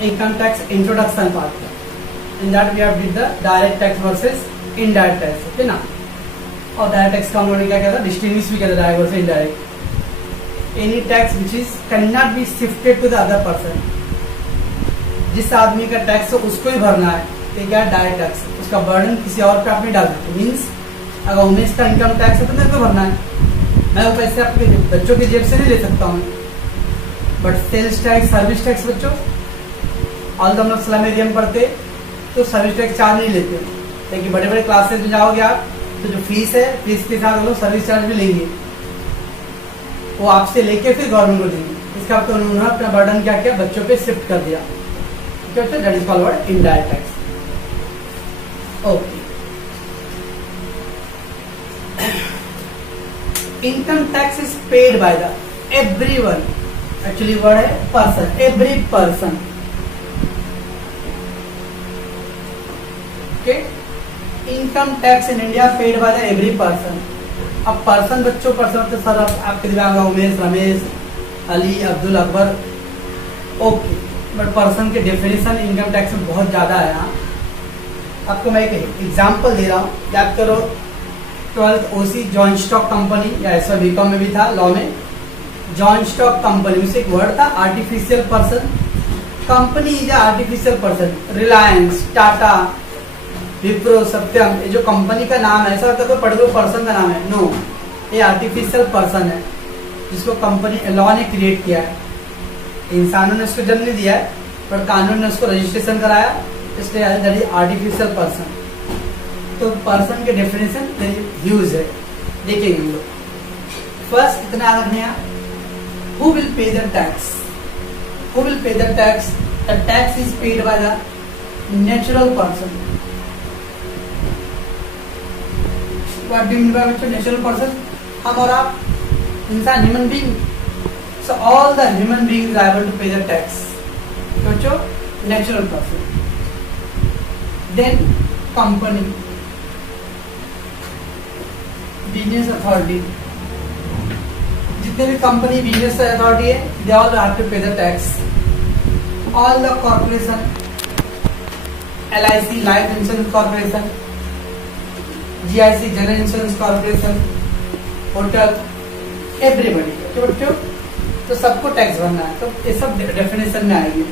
income tax introduction part. In that we have did the direct tax versus indirect tax, okay ना. और direct tax का हम लोगों ने क्या कहता है, distinguish भी कहता है direct versus indirect. Any tax which is cannot be shifted to the other person. जिस आदमी का टैक्स हो उसको ही भरना है, ये क्या है डायरेक्ट टैक्स. उसका बर्डन किसी और पे आप नहीं डाल सकते. मीन्स अगर उमेश का इनकम टैक्स है तो मेरे को भरना है, मैं वो पैसे आपके बच्चों की जेब से नहीं ले सकता हूँ. But sales tax, service tax बच्चों ऑल द हम लोग स्लम एरिया में पढ़ते तो सर्विस टैक्स चार्ज नहीं लेते, लेकिन बड़े बड़े क्लासेस में जाओगे आप तो जो फीस है फीस के साथ वो लोग सर्विस चार्ज भी लेंगे, वो आपसे लेके फिर गवर्नमेंट को देंगे. इसका तो उन्होंने अपना बर्डन क्या किया, बच्चों पे शिफ्ट कर दिया. That is called indirect tax. Okay. Income tax is paid by the everyone. Actually word है person, every person. Okay. Income tax in India paid by the every person. अब पर्सन बच्चों person तो sir आपके दिमाग में Umesh, Ramesh, Ali, Abdul, Akbar. Okay. But person के definition income tax में बहुत ज्यादा है. यहाँ आपको मैं एक एग्जांपल दे रहा हूँ, याद करो 12th ओसी जॉइंट स्टॉक कंपनी या ऐसा बीकॉम में भी था लॉ में. जॉइंट स्टॉक कंपनी में से एक वर्ड था artificial person. Company is artificial person. Reliance, Tata, Wipro, Satyam, ये जो कंपनी का नाम है ऐसा होता है पर्टिकुलर पर्सन का नाम है. नो, ये आर्टिफिशियल पर्सन है जिसको कंपनी लॉ ने क्रिएट किया है. इंसानों ने उसको जन्म नहीं दिया है पर कानून ने उसको रजिस्ट्रेशन कराया, इसलिए दैट इज आर्टिफिशियल पर्सन. तो पर्सन के डेफिनेशन ह्यूज है, देखेंगे हम लोग. फर्स्ट इतना याद रखने हैं, who will pay the tax. Who will pay the tax. The tax is paid by the natural person. What do you mean by natural person. हम और आप इंसान, human being. So all the human beings are able to pay the tax. सोचो natural person. Then company, business authority. जितने भी company business authority है, they all have to pay the tax. All the corporation, LIC Life Insurance Corporation, GIC General Insurance Corporation, hotel, everybody. तो बच्चों तो सबको tax भरना है, तो ये सब डेफिनेशन में आएगी.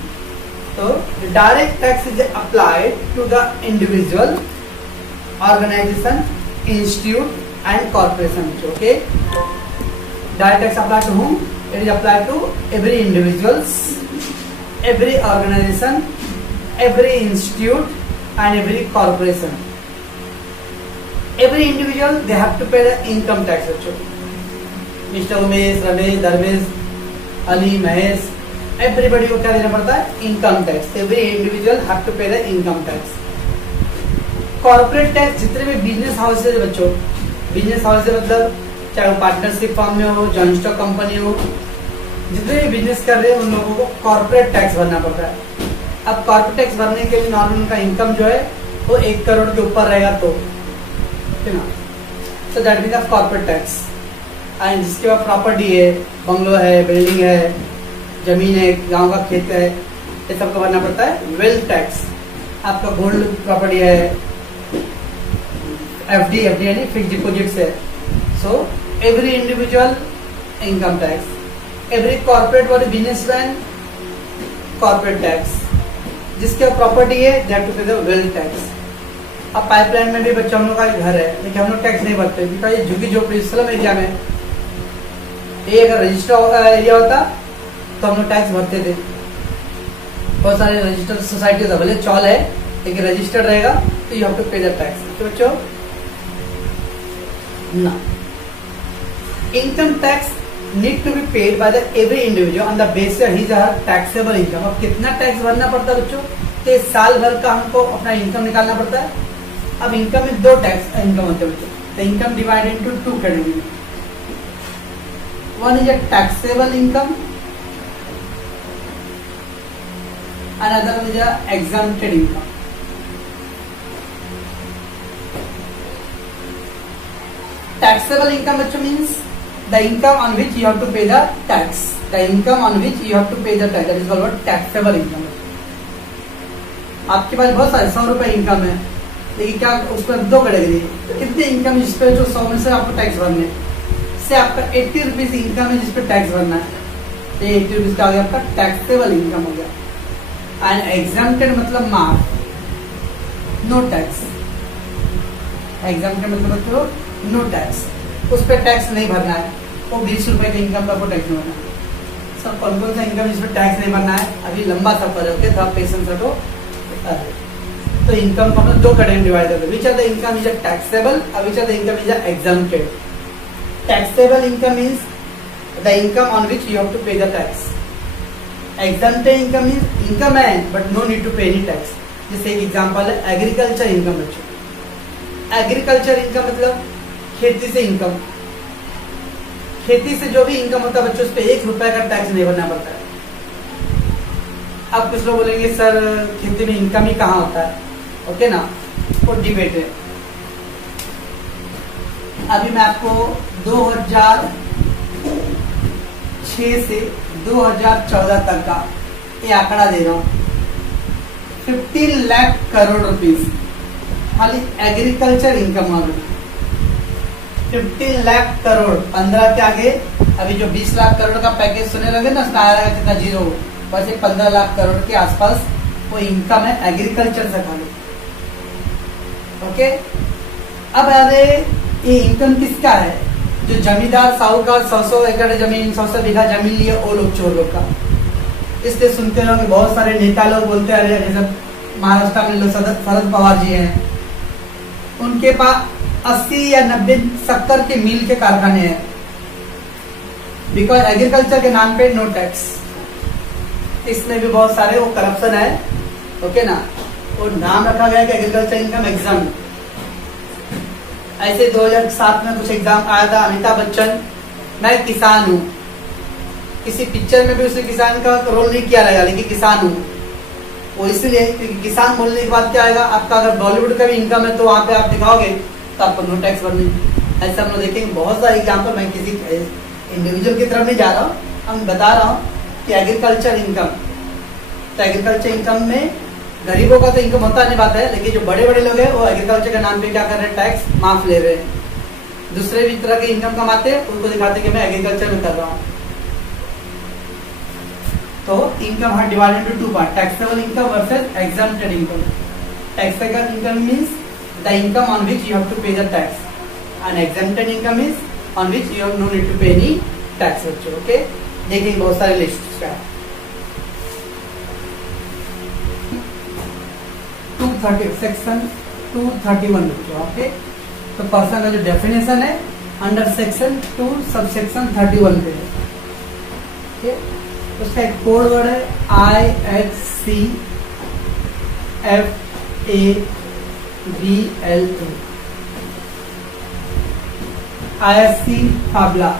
तो direct tax is applied to the individual, organisation, institute and corporation. Okay. Direct tax apply to whom? It is applied to every individuals, every organization, every institute and every corporation. Every individual they have to pay the income tax. Mister Umesh, Ramesh, Dharmesh, Ali, Mahesh, everybody को क्या देना पड़ता है, income tax. Every individual have to pay the income tax. Corporate tax जितने भी business houses है बच्चों, business houses मतलब चाहे वो पार्टनरशिप फर्म में हो, जॉइंट स्टॉक कंपनी हो, जितने भी बिजनेस कर रहे हैं उन लोगों को कॉर्पोरेट टैक्स भरना पड़ता है. अब कॉर्पोरेट टैक्स भरने के लिए नॉर्मल उनका इनकम जो है वो 1 करोड़ के ऊपर रहेगा तो, ठीक है ना. So that means of corporate tax. And जिसके पास प्रॉपर्टी है, बंगलो है, बिल्डिंग है, जमीन है, गांव का खेत है, ये सबको भरना पड़ता है वेल्थ टैक्स. आपका गोल्ड प्रॉपर्टी है, एफडी यानी फिक्स डिपोजिट है. So every individual income tax, every corporate वाले बिजनेसमैन कॉर्पोरेट टैक्स. जिसके प्रॉपर्टी है they have to pay the wealth tax. अब पाइपलाइन में भी बच्चों हम लोग का घर है लेकिन हम लोग टैक्स नहीं भरते क्योंकि ये झुग्गी झोपड़ी स्लम एरिया में, ये अगर रजिस्टर एरिया होता तो हम लोग टैक्स भरते थे. बहुत सारे रजिस्टर्ड सोसाइटी होता, भले चौल है लेकिन रजिस्टर्ड रहेगा तो you have to pay the tax. तो बच्चों ना, income tax need to be paid by the every individual on the basis his taxable income. अब कितना टैक्स भरना पड़ता है बच्चों, तो साल भर का हमको अपना इनकम निकालना पड़ता है. अब इनकम में 2 टैक्स इनकम होते हैं बच्चों. The income divided into 2 category. One is a taxable income, another is a exempted income. Taxable income means the income on which you have to pay the tax. The income on which you have to pay the tax, that is called taxable income. आपके पास बहुत सारे 100 रुपए income है, लेकिन क्या उसमें 2 category है, कितने इनकम जिस पे जो 100 में से आपको टैक्स भरने से आपका 80 रुपीज इनकम है जिस पे टैक्स भरना है, ये 80 रुपीज का आ गया आपका टैक्सेबल इनकम हो गया। एंड एग्जाम्प्टेड मतलब माफ, नो टैक्स। एग्जाम्प्टेड मतलब नो टैक्स, उस पर टैक्स नहीं भरना है, वो 20 रुपए के इनकम का आपको टैक्स नहीं भरना है। सब कौन कौन सा इनकम जिसमें टैक्स नहीं भरना है, अभी लंबा सफर है, ओके, तो आप पेशेंस रखो। तो इनकम को हम 2 कैटेगरी डिवाइड करते हैं, which are the income is taxable और which are the income is exempted. Taxable income is the income on which you have to pay the tax. Exempted income is income है but no need to pay any tax. जैसे एक example है agriculture income. बच्चों agriculture income मतलब खेती से income, खेती से जो भी इनकम होता है बच्चों उस पर 1 रुपए का टैक्स नहीं भरना पड़ता है। अब कुछ लोग बोलेंगे सर खेती में इनकम ही कहाँ होता है, ओके ना, वो डिबेट है। अभी मैं आपको 2006 से 2014 तक का ये आंकड़ा दे रहा हूं, 15 लाख करोड़ रुपीस खाली एग्रीकल्चर इनकम आ गई। 15 लाख करोड़, 15 के आगे अभी जो 20 लाख करोड़ का पैकेज सुने लगे ना, कितना जीरो, बस 15 लाख करोड़ के आसपास वो इनकम है एग्रीकल्चर से खाली, ओके। अब अरे ये इनकम किसका है, जो जमींदार साहूकार 100 एकड़ जमीन 100 बीघा जमीन लिए वो लोग चोर लोग का। इसलिए सुनते रहो कि बहुत सारे नेता लोग बोलते हैं, अरे जैसे महाराष्ट्र में शरद पवार जी हैं, उनके पास 80 या 90 शक्कर के मिल के कारखाने हैं, बिकॉज एग्रीकल्चर के नाम पे नो टैक्स। इसमें भी बहुत सारे वो करप्शन है, ओके ना, वो नाम रखा गया कि एग्रीकल्चर इनकम एग्जाम। ऐसे 2007 में कुछ एग्जाम आया था, अमिताभ बच्चन मैं किसान हूँ, किसी पिक्चर में भी उसने किसान का रोल नहीं किया रहेगा, लेकिन किसान हूँ वो इसलिए क्योंकि किसान बोलने के बाद क्या आएगा, आपका अगर बॉलीवुड का भी इनकम है तो वहां पे आप दिखाओगे तो आपको नो टैक्स भरनी। ऐसा हम लोग देखेंगे बहुत सारे एग्जाम्पल, मैं किसी इंडिविजुअल की तरफ नहीं जा रहा हूँ, हम बता रहा हूँ कि एग्रीकल्चर इनकम, तो एग्रीकल्चर इनकम में गरीबों का तो इनकम होता नहीं बात है, लेकिन जो बड़े बड़े लोग हैं वो एग्रीकल्चर के नाम पे क्या कर रहे हैं, टैक्स माफ ले रहे हैं। दूसरे भी तरह के इनकम कमाते हैं, उनको दिखाते कि मैं एग्रीकल्चर में कर रहा हूँ। तो इनकम है divided into 2 part, taxable income versus exempted income. Taxable income means the income on which you have to pay the tax, and exempted income is on which you have no need to pay any tax. Okay, देखिए बहुत सारे list का 230 section 231 बच्चों, okay. तो person का जो definition है under section 2 sub section 31 पे है, ओके। उसका एक कोड वर्ड है IHCFABLA। IHC फाबला।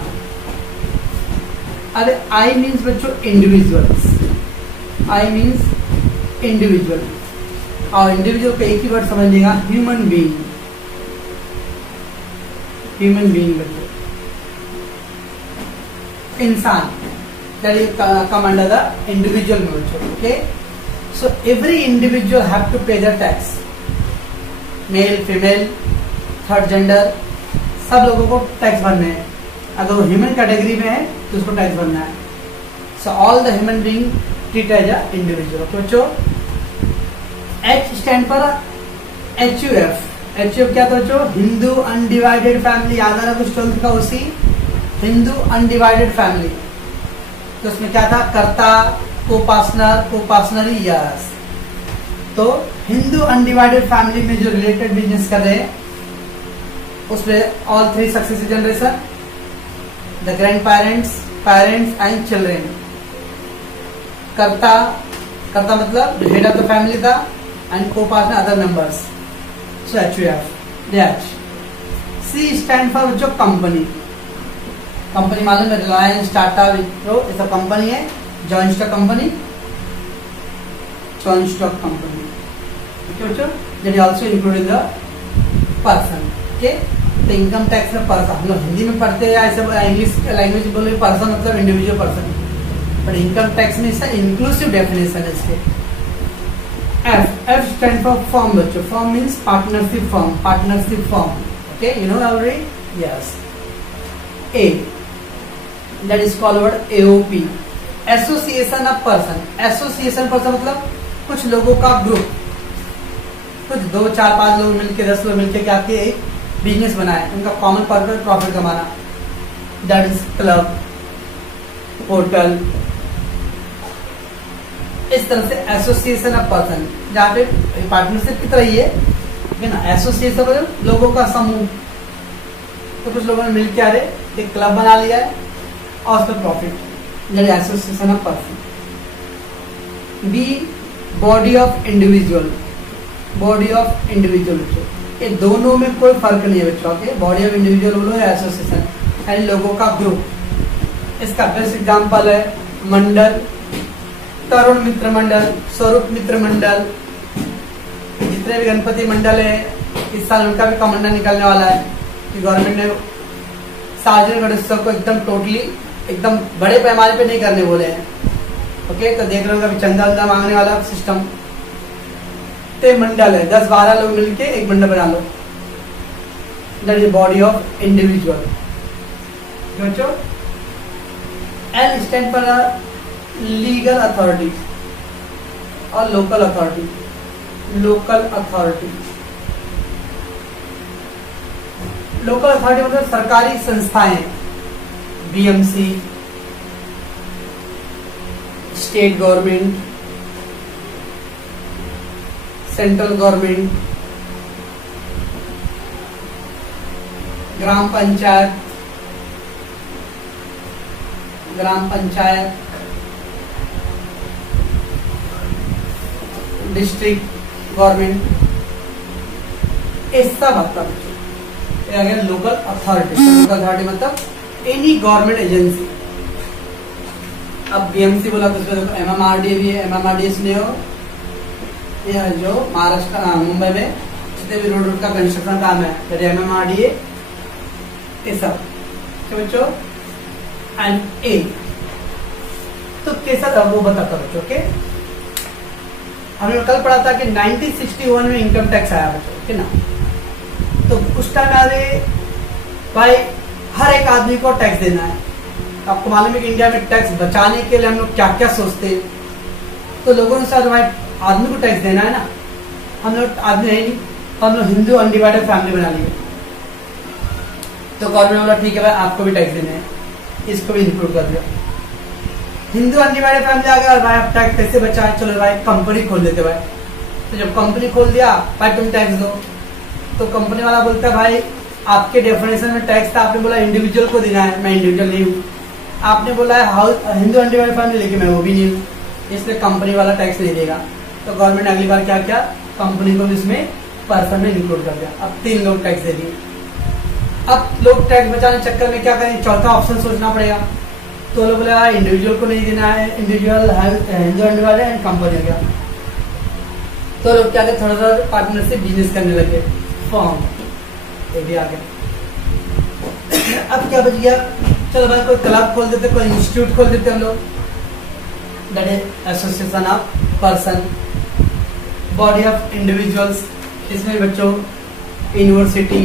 अरे आई मीन्स बच्चों इंडिविजुअल्स, आई मीन्स इंडिविजुअल, और इंडिविजुअल का एक ही वर्ड समझ लेगा ह्यूमन बीइंग। ह्यूमन बीइंग बच्चों इंसान, that is come under the individual bachcho, okay. So every individual have to pay the tax, male female third gender सब लोगों को टैक्स भरने हैं। अगर वो ह्यूमन कैटेगरी में है तो उसको टैक्स भरना है। So all the human being treat as a individual, okay बच्चों। H स्टैंड पर HUF। HUF क्या था बच्चों, हिंदू अनडिवाइडेड फैमिली। याद आ रहा कुछ 12th का उसी हिंदू अनडिवाइडेड फैमिली। तो उसमें क्या था, कर्ता, कोपार्टनरी, यस। तो हिंदू अनडिवाइडेड फैमिली में जो रिलेटेड बिजनेस कर रहे हैं उसमें all 3 successive generation, the grandparents, parents and children. Karta मतलब जो हेड ऑफ द फैमिली था, and copartner other members. So HUF। C stand for जो कंपनी। कंपनी मालूम है, रिलायंस, टाटा, विप्रो, ये सब कंपनी है। Joint stock company, joint stock company, okay बच्चों। That also including the person, okay. तो इनकम टैक्स में पर्सन हम लोग हिंदी में पढ़ते हैं, ऐसे इंग्लिश लैंग्वेज बोले पर्सन मतलब individual person, but income tax में इसका इंक्लूसिव डेफिनेशन है इसके। F stands for firm बच्चों. Firm means partnership firm. Okay, you know already? Yes. A, that is called word AOP. Association of person. Association person मतलब कुछ लोगों का group, कुछ 2, 4, 5 लोग मिलके 10 लोग मिलके क्या किए, एक बिजनेस बनाए, उनका कॉमन पर्पस प्रॉफिट कमाना. That is club, hotel. इस तरह से एसोसिएशन ऑफ पर्सन, जहाँ पे पार्टनरशिप की तरह ही है ना. एसोसिएशन मतलब लोगों का समूह. तो कुछ लोगों ने मिलकर आ रहे एक क्लब बना लिया है और उसका profit, that association of person. B, body of individual. Body of individual ये दोनों में कोई फर्क नहीं है बच्चों. के बॉडी ऑफ इंडिविजुअल बोलो या एसोसिएशन, यानी लोगों का ग्रुप. इसका बेस्ट एग्जाम्पल है मंडल, तरुण मित्र मंडल, स्वरूप मित्र मंडल. जितने भी गणपति मंडल है इस साल उनका भी कमंडल निकलने वाला है कि गवर्नमेंट ने सार्वजनिक गणेशोत्सव को एकदम टोटली एकदम बड़े पैमाने पे नहीं करने बोले हैं. ओके, तो देख लो कभी चंदा वंदा मांगने वाला सिस्टम. ते मंडल है, 10-12 लोग मिलके एक मंडल बना लो. That is body of individual. बच्चों एल स्टैंड पर लीगल अथॉरिटी और local authority. Local authority, local authority मतलब सरकारी संस्थाएं, BMC, state government, central government, gram panchayat, district government. इस सब मतलब लोकल अथॉरिटी. लोकल अथॉरिटी मतलब एनी गवर्नमेंट एजेंसी. अब बीएमसी बोला तो उसमें देखो एमएमआरडीए भी है. एमएमआरडीए सुने हो, ये है जो महाराष्ट्र मुंबई में जितने भी रोड का कंस्ट्रक्शन काम है, एमएमआरडीए ये सब. बच्चों एंड ए तो कैसा था वो बताता बच्चों. के हमने कल पढ़ा था कि 1961 में इनकम टैक्स आया बच्चों, ठीक ना. तो उस टाइम आगे भाई हर एक आदमी को टैक्स देना है. आपको मालूम है कि इंडिया में टैक्स बचाने के लिए हम लोग क्या क्या सोचते हैं. तो लोगों ने सोचा भाई आदमी को टैक्स देना है ना. हम लोग आदमी है नहीं, हम लोग हिंदू अनडिवाइडेड फैमिली बना लिए. तो गवर्नमेंट बोला ठीक है भाई आपको भी टैक्स देना है, इसको भी इंक्लूड कर दिया. हिंदू अनडिवाइडेड फैमिली आ गया और भाई आप टैक्स कैसे बचाए, चलो भाई कंपनी खोल देते भाई. तो जब कंपनी खोल दिया भाई तुम टैक्स दो. तो कंपनी वाला बोलता है भाई आपके डेफिनेशन में टैक्स था, आपने बोला इंडिविजुअल को देना है, मैं इंडिविजुअल नहीं हूँ. आपने बोला है हिंदू अनडिवाइडेड फैमिली, लेकिन मैं वो भी नहीं हूँ, इसलिए कंपनी वाला टैक्स नहीं देगा. तो गवर्नमेंट अगली बार क्या किया, कंपनी को भी इसमें पर्सन में इंक्लूड कर दिया. अब 3 लोग टैक्स दे दिए. अब लोग टैक्स बचाने चक्कर में क्या करें, चौथा ऑप्शन सोचना पड़ेगा. तो लोग बोले इंडिविजुअल को नहीं देना है, individual Hindu undivided and company हो गया. तो लोग क्या करते, थोड़ा सा पार्टनरशिप बिजनेस करने लगे, फॉर्म ये भी आ गया. अब क्या बच गया, चलो भाई कोई क्लब खोल देते, कोई इंस्टीट्यूट खोल देते हम लोग. That is association of person. Body of individuals, इसमें बच्चों यूनिवर्सिटी,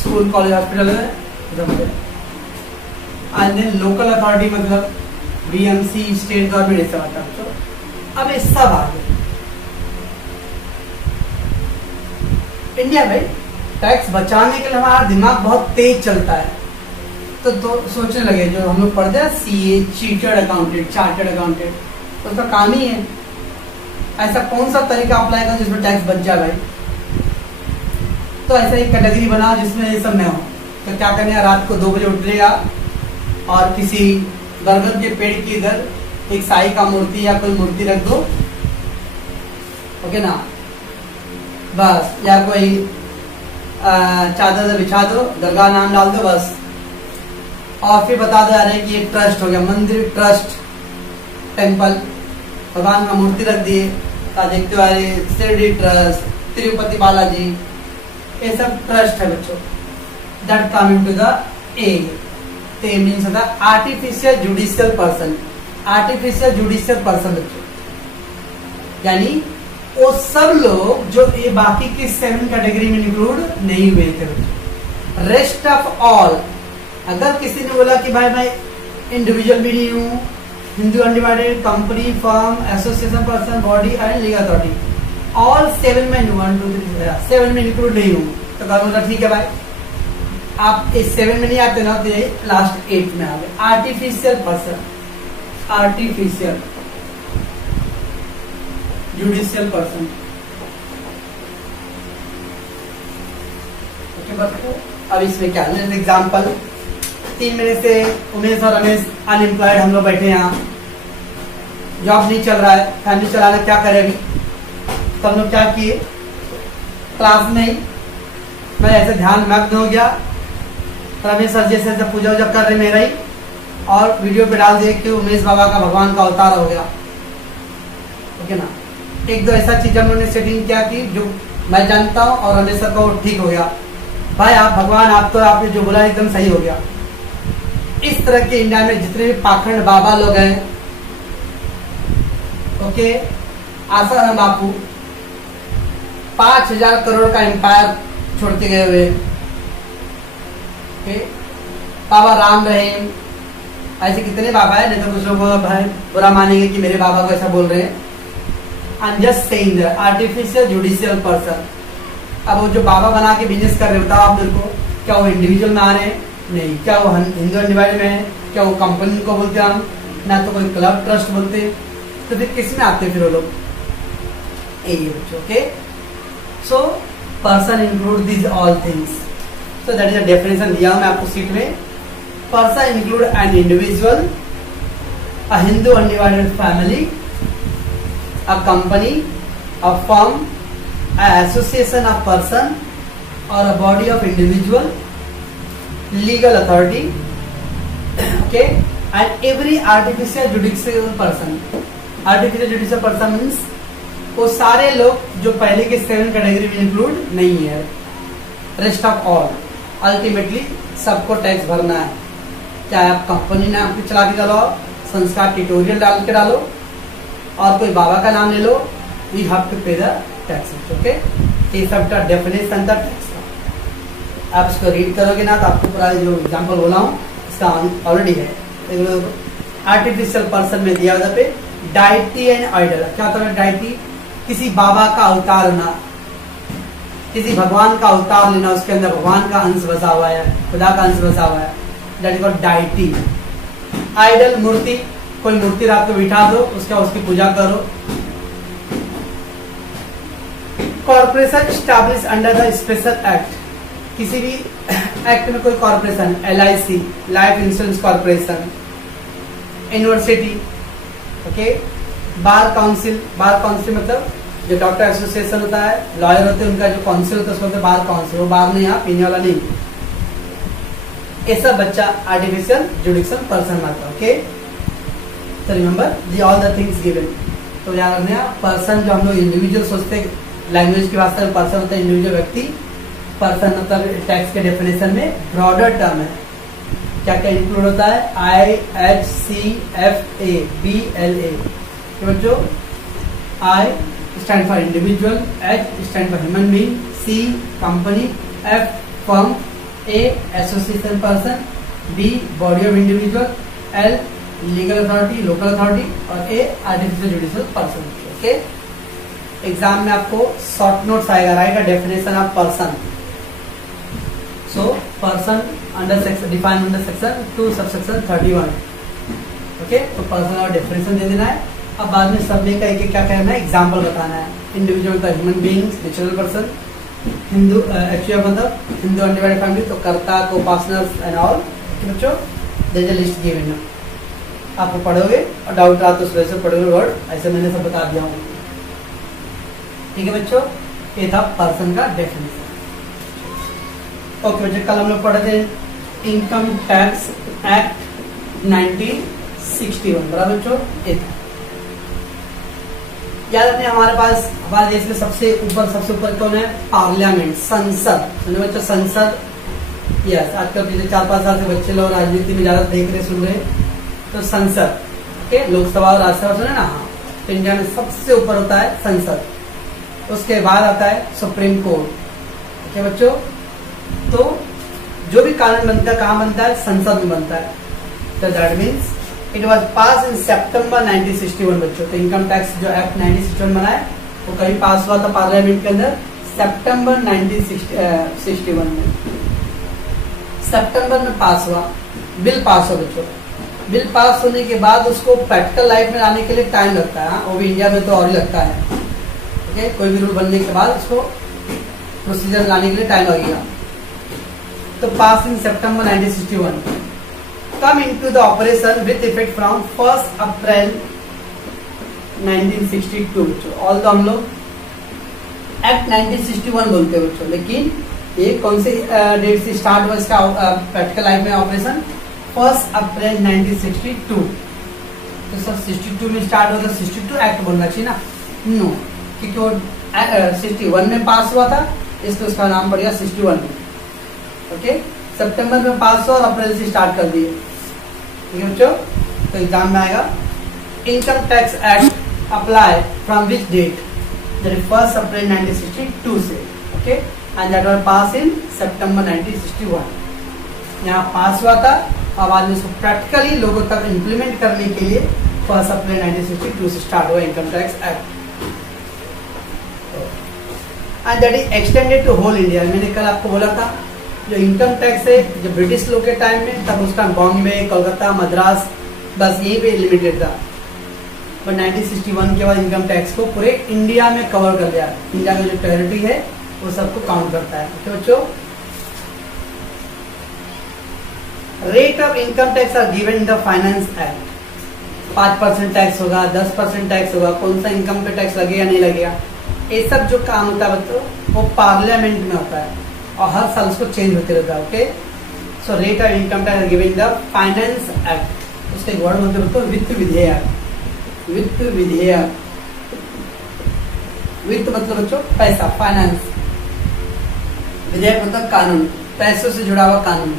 स्कूल, कॉलेज, हॉस्पिटल है. एंड देन लोकल अथॉरिटी मतलब बीएमसी, स्टेट गवर्नमेंट, ये सब आता है बच्चों. अब ये सब आ गए. इंडिया में टैक्स बचाने के लिए हमारा दिमाग बहुत तेज चलता है. तो सोचने लगे जो हम लोग पढ़ते हैं सीए, चार्टर्ड अकाउंटेंट, तो उसका काम ही है ऐसा कौन सा तरीका अप्लाई कर जिसमें टैक्स बच जाए भाई. तो ऐसा एक कैटेगरी बना जिसमें ये सब न हो. तो क्या करना है, रात को 2 बजे उठेगा और किसी बरगद के पेड़ की इधर एक साई का मूर्ति या कोई मूर्ति रख दो, ओके ना, बस. या कोई चादर से बिछा दो, दरगाह नाम डाल दो बस. और फिर बता दो अरे कि ये ट्रस्ट हो गया, मंदिर, ट्रस्ट, टेम्पल, भगवान का मूर्ति रख दिए. देखते हो अरे शिरडी ट्रस्ट, तिरुपति बालाजी, ये सब ट्रस्ट है बच्चों. That coming to the A. ते मीन्स होता है artificial judicial person. Artificial judicial person बच्चों, यानी वो सब लोग जो ये बाकी की 7 कैटेगरी में इंक्लूड नहीं हुए थे। रेस्ट ऑफ ऑल, अगर किसी ने बोला कि भाई मैं इंडिविजुअल भी नहीं हूँ, Hindu undivided, company, firm, association, person, body and legal authority, all 7 में 1 2 3 7 में इंक्लूड नहीं हूँ, तो गवर्नमेंट ठीक है भाई, आप इस 7 में नहीं आते ना, तो ये लास्ट 8 में आ गए। Artificial person, artificial judicial person. अब इसमें क्या एग्जाम्पल, 3 महीने से उमेश और रमेश अनएम्प्लॉयड हम लोग बैठे यहाँ, जॉब नहीं चल रहा है, फैमिली चलाना क्या करे अभी, तो हम लोग क्या किए, क्लास में ही मैं ऐसे ध्यान मग्न हो गया, रमेश सर जैसे पूजा वूजा कर रहे मेरा ही, और वीडियो पे डाल दिए कि उमेश बाबा का भगवान का अवतार हो गया। ओके ना, एक दो ऐसा चीज हम लोगों ने सेटिंग किया कि जो मैं जानता हूँ और रमेश सर को ठीक हो गया, भाई आप भगवान, आप तो आपने जो बोला एकदम सही हो गया। इस तरह के इंडिया में जितने भी पाखंड बाबा लोग हैं, ओके, आसाराम बापू 5000 करोड़ का एम्पायर छोड़ के गए हुए, ओके, बाबा राम रहीम, ऐसे कितने बाबा है, नहीं तो कुछ लोग भाई बुरा मानेंगे कि मेरे बाबा को ऐसा बोल रहे हैं। I am just saying that artificial judicial person. अब वो जो बाबा बना के बिजनेस कर रहे, बताओ आप मेरे को, क्या वो इंडिविजुअल में आ रहे हैं? नहीं। क्या वो हिंदू अनडिवाइडेड में है? क्या वो कंपनी को बोलते हैं हम, ना तो कोई क्लब ट्रस्ट बोलते, तो फिर किस में आते हैं फिर वो लोग? Okay, so person include this all things, so that is a definition दिया मैं आपको सीट में। Person include an individual, a Hindu undivided family, a company, a firm, a association of person और a body of individual, legal authority, okay, and every artificial judicial person. Artificial judicial person means वो सारे लोग जो पहले के 7 category में include नहीं है। रेस्ट ऑफ ऑल, अल्टीमेटली सबको टैक्स भरना है, चाहे आप कंपनी नाम पे चला के डालो, संस्कार ट्यूटोरियल डाल के डालो, और कोई बाबा का नाम ले लो, you have to pay the tax. Okay, ये सब का डेफिनेशन था टैक्स। आप इसको रीड करोगे ना तो आपको पूरा जो एग्जाम्पल बोला हूँ इसका ऑलरेडी है। आर्टिफिशियल पर्सन में दिया हुआ पे डाइटी एंड आइडल। क्या होता है डाइटी? किसी बाबा का अवतार लेना, किसी भगवान का अवतार लेना, उसके अंदर भगवान का अंश बसा हुआ है, खुदा का अंश बसा हुआ है, that is called deity. Idol मूर्ति, कोई मूर्ति रात को बिठा दो, उसकी पूजा करो। Corporation establish under the special act, किसी भी एक्ट में कोई corporation, LIC life insurance corporation, university, okay, bar council, bar council मतलब जो डॉक्टर एसोसिएशन होता है, लॉयर होते हैं, उनका जो काउंसिल होता है उसको बार काउंसिल, वो बार नहीं, आप पीने वाला नहीं, ऐसा बच्चा आर्टिफिशियल जुडिशियल पर्सन मानता है। ओके, तो remember the all the things given. तो याद रखना, पर्सन जो हम लोग इंडिविजुअल सोचते हैं, लैंग्वेज की भाषा में पर्सन होता है इंडिविजुअल व्यक्ति। पर्सन मतलब टैक्स के डेफिनेशन में ब्रॉडर टर्म है, क्या क्या इंक्लूड होता है? IHCFABLA। बच्चों, I stand for individual, H stand for human being, C company, F firm, A association person, B body of individual, L legal authority local authority, और A artificial judicial person. Okay, exam में आपको short notes आएगा, right, definition of person. So person under section defined under section 2 subsection 31। Okay, तो person और definition दे देना है। अब बाद में सब में कह के क्या कहना है, एग्जाम्पल बताना है। इंडिविजुअल का human beings, natural person, Hindu actual मतलब हिंदू अनडिवाइडेड फैमिली, तो कर्ता को पार्टनर्स एंड ऑल। बच्चों, there is a list given, आपको पढ़ोगे और डाउट रहा तो सुबह से पढ़ोगे वर्ड, ऐसे मैंने सब बता दिया हूँ। ठीक है बच्चों, ये था पर्सन का डेफिनेशन। ओके बच्चे, कल हम लोग पढ़े थे इनकम टैक्स एक्ट 1961, बराबर बच्चों? याद रखने, हमारे पास हमारे देश में सबसे ऊपर कौन है? पार्लियामेंट, संसद। सुनो बच्चों, संसद। यस, आजकल पिछले 4-5 साल से बच्चे लोग राजनीति में ज्यादा देख रहे सुन रहे, तो संसद। ओके, लोकसभा और राज्यसभा सुने ना? हाँ, तो इंडिया में सबसे ऊपर होता है संसद। उसके बाद आता है सुप्रीम कोर्ट। ठीक है बच्चों, तो जो भी कानून बनता है कहाँ बनता है, संसद में बनता है। तो that means it was pass in September 1961 बच्चों। तो इनकम टैक्स जो एक्ट 1961 बना है वो कभी पास हुआ था पार्लियामेंट के अंदर, सितंबर 1961 में, सितंबर में पास हुआ, बिल पास हो बच्चों। बिल पास होने के बाद उसको प्रैक्टिकल लाइफ में लाने के लिए टाइम लगता है, वो भी इंडिया में तो और ही लगता है। ठीक है, कोई भी रूल बनने के बाद उसको प्रोसीजर लाने के लिए टाइम लगेगा। तो पास in September 1961, come into the operation with effect from 1 April 1962 बच्चों। ऑल तो हम लोग एक्ट 1961 बोलते हैं बच्चों, लेकिन ये कौन से डेट से स्टार्ट हुआ इसका प्रैक्टिकल लाइफ में ऑपरेशन, 1 अप्रैल 1962। तो सर 62 में स्टार्ट हुआ, तो 62 एक्ट बनना चाहिए ना, नो, क्योंकि वो 61 में पास हुआ था, इसलिए उसका नाम पड़ गया 61 में। ओके, सितंबर में पास हुआ और अप्रैल से स्टार्ट कर दिए। ठीक है बच्चों, तो एग्जाम में आएगा income tax act apply from which date, that is 1 April 1962 से। Okay, and that was pass in September 1961। यहाँ पास हुआ था, अब आज इसको प्रैक्टिकली लोगों तक इम्प्लीमेंट करने के लिए 1 अप्रैल 1962 से स्टार्ट हुआ income tax act, and that is extended to whole India. मैंने कल आपको बोला था जो इनकम टैक्स है जो ब्रिटिश लोग के टाइम में, तब उसका बॉम्बे, कोलकाता, मद्रास, बस यही पे लिमिटेड था। बट 1961 के बाद इनकम टैक्स को पूरे इंडिया में कवर कर लिया। इंडिया में जो टेरिटरी है वो सबको काउंट करता है। तो बच्चों, rate of income tax are given in the finance act. 5% tax होगा, 10% टैक्स होगा, कौन सा इनकम पे टैक्स लगेगा नहीं लगेगा, ये सब जो काम होता है बच्चों वो पार्लियामेंट में होता है और हर साल उसको चेंज होते रहता है। Okay, so rate of income tax given in the finance act. उसका एक वर्ड बोलते हैं बच्चों, वित्त विधेयक। वित्त विधेयक, वित्त मतलब बच्चों पैसा, फाइनेंस, विधेयक मतलब कानून, पैसों से जुड़ा हुआ कानून,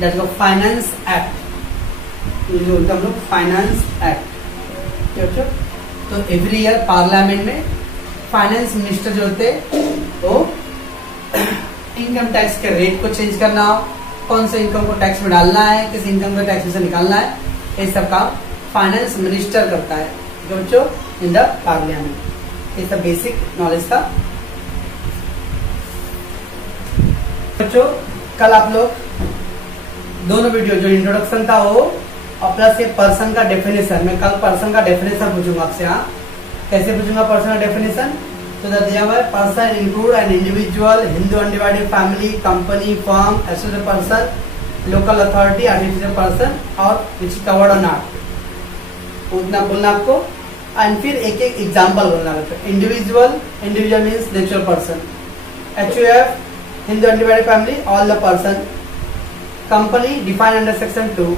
दैट इज फाइनेंस एक्ट। जो बोलते हैं हम लोग फाइनेंस एक्ट। तो एवरी ईयर पार्लियामेंट में फाइनेंस मिनिस्टर जो होते वो इनकम टैक्स के रेट को चेंज करना हो, कौन से इनकम को टैक्स में डालना है, किस इनकम को टैक्स में से निकालना है, ये सब काम फाइनेंस मिनिस्टर करता है जो बच्चों इन द पार्लियामेंट। ये सब बेसिक नॉलेज था बच्चों। कल आप लोग दोनों वीडियो, जो इंट्रोडक्शन था वो और प्लस ये पर्सन का डेफिनेशन, मैं कल पर्सन का डेफिनेशन पूछूंगा आपसे। हाँ, कैसे पूछूंगा पर्सन का डेफिनेशन, तो दिया हुआ है person include an individual, Hindu undivided family, company, firm, associated person, local authority, artificial person और विच कवर्ड और नॉट, उतना बोलना आपको। एंड फिर एक एक एग्जाम्पल बोलना है। Individual, individual means natural person, HUF Hindu undivided family, all the person, company defined under section 2,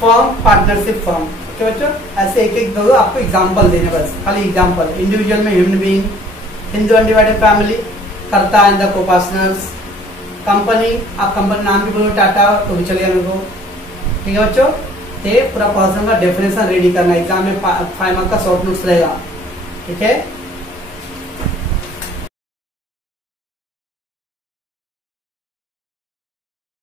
firm partnership firm. Okay बच्चों, ऐसे एक एक दो आपको एग्जाम्पल देने, बस खाली एग्जाम्पल। इंडिविजुअल में human being, Hindu undivided family, कर्ता एंड द को-पार्टनर्स, कंपनी, आप कंपनी नाम भी बोलो टाटा तो भी चलेगा मेरे को। ठीक है बच्चों, ये पूरा पर्सन का डेफिनेशन रेडी करना, एग्जाम में 5 मार्क का शॉर्ट नोट्स रहेगा। ठीक है।